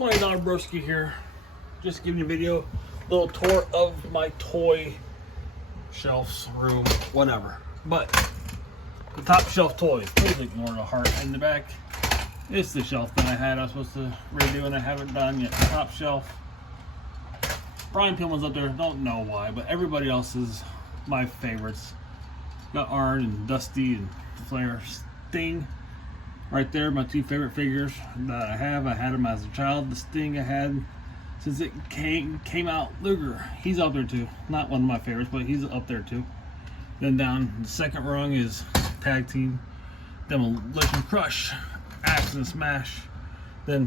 $20 broski here. Just giving you a video, little tour of my toy shelves, room, whatever. But the top shelf toys, please ignore the heart in the back. It's the shelf that I was supposed to redo and I haven't done yet. Top shelf. Brian Pillman's up there, don't know why, but everybody else is my favorites. Got Arn and Dusty and Flair. Sting, right there, my two favorite figures that I have. I had them as a child. The Sting I had since it came out. Luger, he's up there too. Not one of my favorites, but he's up there too. Then down the second rung is Tag Team Demolition Crush, Axe and Smash. Then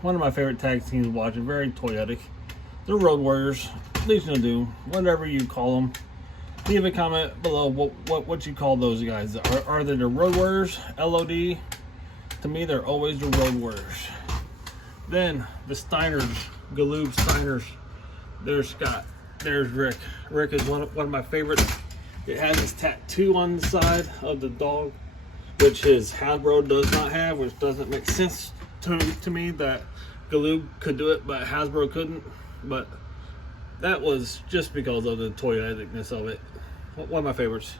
one of my favorite tag teams watching, very toyetic. The Road Warriors, Legion of Doom, whatever you call them. Leave a comment below what you call those guys. Are they the Road Warriors? LOD? To me, they're always the Road Warriors. Then the Steiners, Galoob Steiners. There's Scott. There's Rick. Rick is one of my favorites. It has this tattoo on the side of the dog, which his Hasbro does not have, which doesn't make sense to me that Galoob could do it, but Hasbro couldn't. But that was just because of the toyeticness of it. One of my favorites.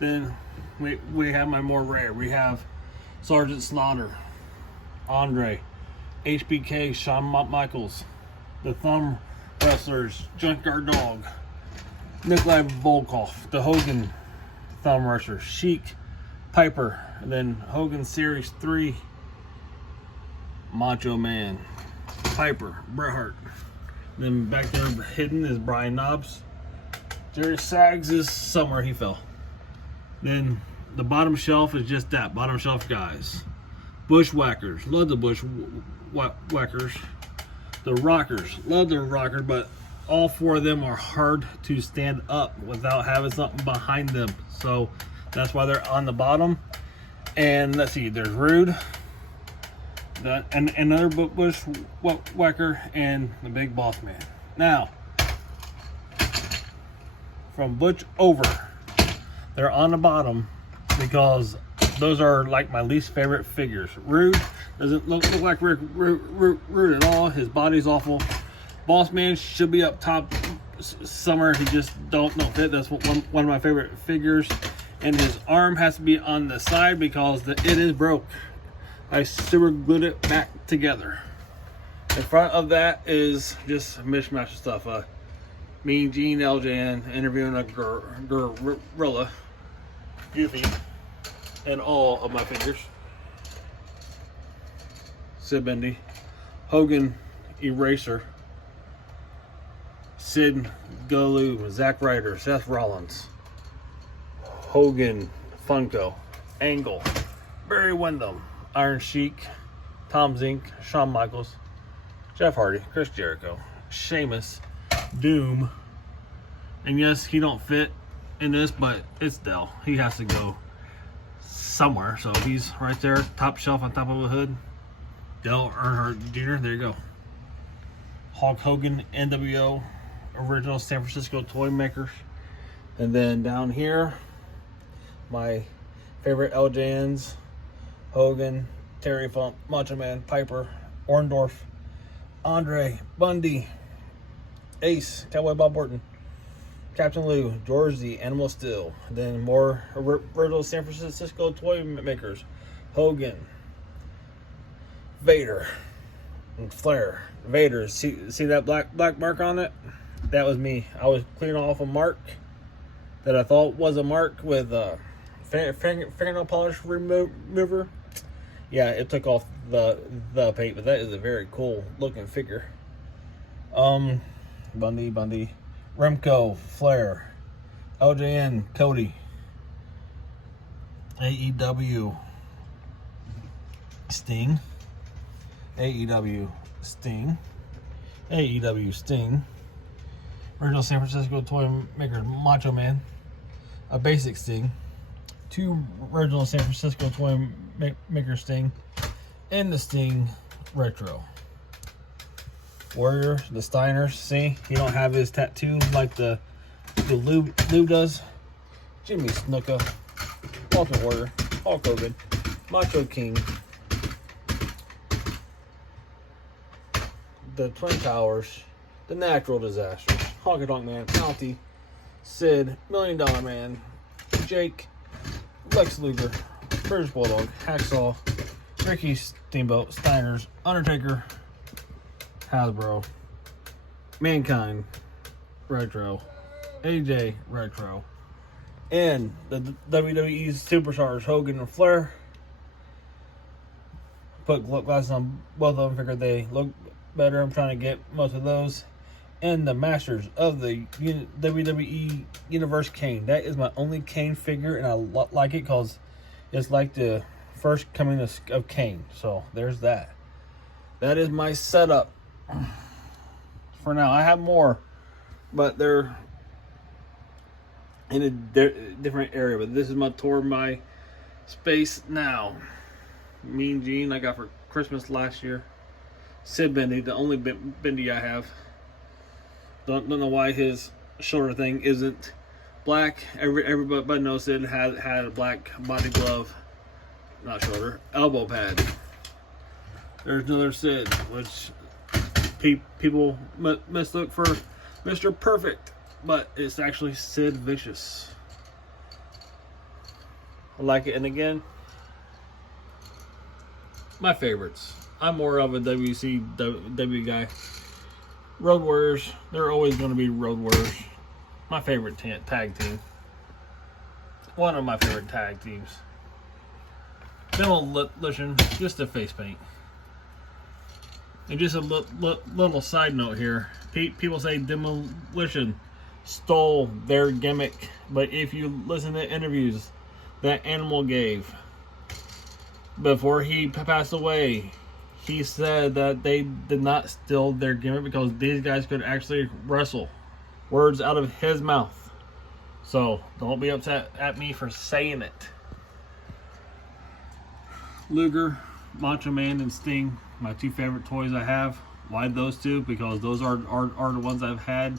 Then we have my more rare. We have Sergeant Slaughter, Andre, HBK, Shawn Michaels, the Thumb Wrestlers, Junkyard Dog, Nikolai Volkov, the Hogan Thumb Wrestler, Sheik, Piper, and then Hogan Series 3, Macho Man, Piper, Bret Hart. Then back there hidden is Brian Knobbs. Jerry Sags is somewhere he fell. Then the bottom shelf is just that, bottom shelf guys. Bushwhackers, love the Bushwhackers. The Rockers, love the Rockers, but all four of them are hard to stand up without having something behind them. So that's why they're on the bottom. And let's see, there's Rude, and another Bushwhacker, and the Big Boss Man. Now, from Butch over, they're on the bottom because those are like my least favorite figures. Rude doesn't look like Rude at all. His body's awful. Boss Man should be up top somewhere. He just don't fit. That's one of my favorite figures. And his arm has to be on the side because it is broke. I super glued it back together. In front of that is just a mishmash of stuff. Me, Gene, LJN interviewing a gorilla, Goofy, and all of my figures. Sid Bendy, Hogan Eraser, Sid Galoob, Zack Ryder, Seth Rollins, Hogan Funko, Angle, Barry Windham, Iron Sheik, Tom Zink, Shawn Michaels, Jeff Hardy, Chris Jericho, Sheamus, Doom, and yes, he don't fit in this, but it's Dell. He has to go somewhere, so he's right there, top shelf on top of the hood. Dell Earnhardt Jr., there you go. Hulk Hogan, NWO, original San Francisco toy makers. And then down here, my favorite LJNs, Hogan, Terry Funk, Macho Man, Piper, Orndorff, Andre, Bundy, Ace, Cowboy Bob Orton, Captain Lou, George the Animal Steel. Then more original San Francisco toy makers, Hogan, Vader, and Flair. Vader, see that black mark on it? That was me. I was cleaning off a mark that I thought was a mark with fingernail polish remover. Yeah, it took off the paint, but that is a very cool looking figure. Bundy, Remco, Flair, LJN, Cody, AEW, Sting, AEW Sting, original San Francisco toy maker Macho Man, a basic Sting, two original San Francisco toy maker Sting, and the Sting Retro. Warrior, the Steiners, see, he don't have his tattoo like the Lube does. Jimmy Snuka, Ultimate Warrior, Hulk Hogan, Macho King, the Twin Towers, the Natural Disasters, Honky Tonk Man, Bounty, Sid, $1 Million Man, Jake, Lex Luger, British Bulldog, Hacksaw, Ricky Steamboat, Steiners, Undertaker, Hasbro, Mankind, Retro, AJ Retro, and the WWE Superstars Hogan and Flair. Put glasses on both of them, figured they look better. I'm trying to get most of those. And the Masters of the WWE Universe Kane. That is my only Kane figure, and I like it because it's like the first coming of Kane. So there's that. That is my setup for now. I have more, but they're in a different area. But this is my tour of my space now. Mean Gene I got for Christmas last year. Sid Bendy, the only Bendy I have. Don't know why his shoulder thing isn't black. Everybody knows Sid had a black body glove, not shoulder, elbow pad. There's another Sid, which people mistook for Mr. Perfect, but it's actually Sid Vicious. I like it, and again, my favorites. I'm more of a WCW guy. Road Warriors, they're always going to be Road Warriors. My favorite tag team. One of my favorite tag teams. Demolition, just the face paint. And just a little side note here. People say Demolition stole their gimmick. But if you listen to interviews that Animal gave before he passed away, he said that they did not steal their gimmick because these guys could actually wrestle. Words out of his mouth. So don't be upset at me for saying it. Luger, Macho Man, and Sting, my two favorite toys I have. Why those two? Because those are the ones I've had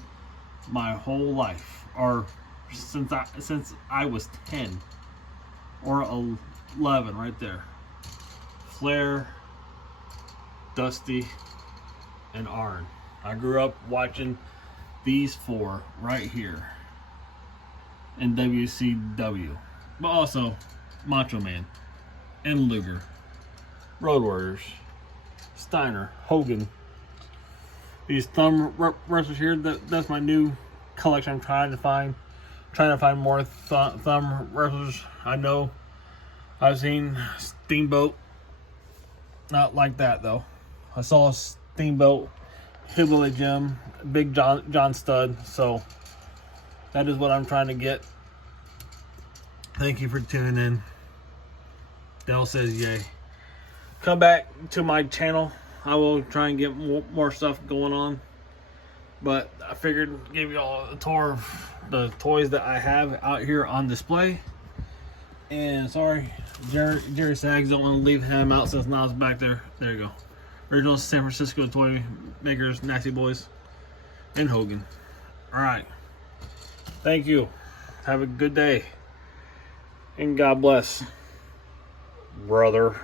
my whole life, or since I was 10 or 11, right there. Flair, Dusty, and Arn. I grew up watching these four right here in WCW, but also Macho Man and Luger, Road Warriors, Steiner, Hogan. These thumb wrestlers here, that's my new collection. I'm trying to find more thumb wrestlers. I know I've seen Steamboat, not like that though. I saw Steamboat, Hillbilly Jim, Big John Studd, so that is what I'm trying to get. Thank you for tuning in. Dell says yay. Come back to my channel. I will try and get more stuff going on. But I figured give you all a tour of the toys that I have out here on display. And sorry, Jerry Sags, don't want to leave him out since Niles back there. There you go. Original San Francisco toy makers, Nasty Boys, and Hogan. Alright. Thank you. Have a good day. And God bless, brother.